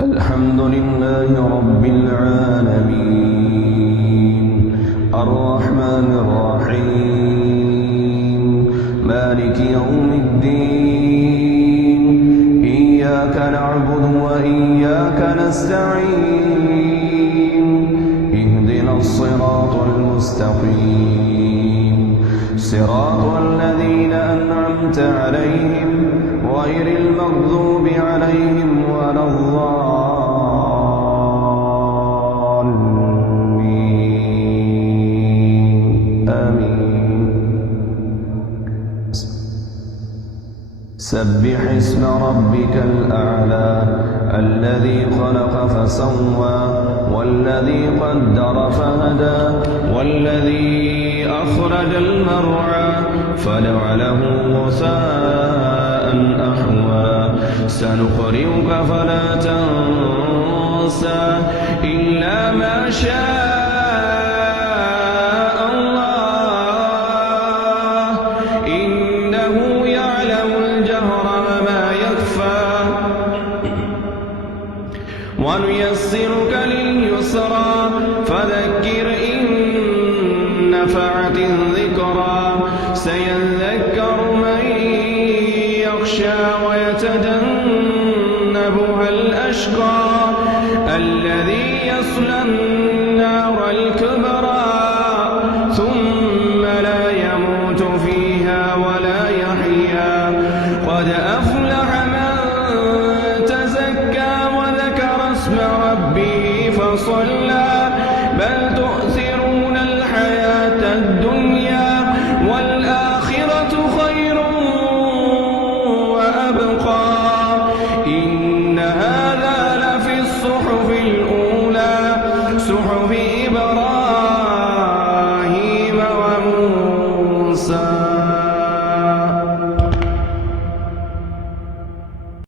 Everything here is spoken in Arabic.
الحمد لله رب العالمين الرحمن الرحيم مالك يوم الدين إياك نعبد وإياك نستعين اهدنا الصراط المستقيم صراط الذين أنعمت عليهم غير المغضوب عليهم ولا الضالين آمين. سبح اسم ربك الأعلى الذي خلق فسوى والذي قدر فهدى والذي أخرج المرعى فجعله غثاء أحوى سنقرئك فلا تنسى إلا ما شاء الله إنه يعلم الجهر وما يخفى ونيسرك لليسرى فذكر إن نفعت الذكرى سيذكر من يخشى ويتجنبها الأشقى الذي يصلى النار الكبرى ثم لا يموت فيها ولا يحيا قد أفلح من تزكى وذكر اسم ربه فصلى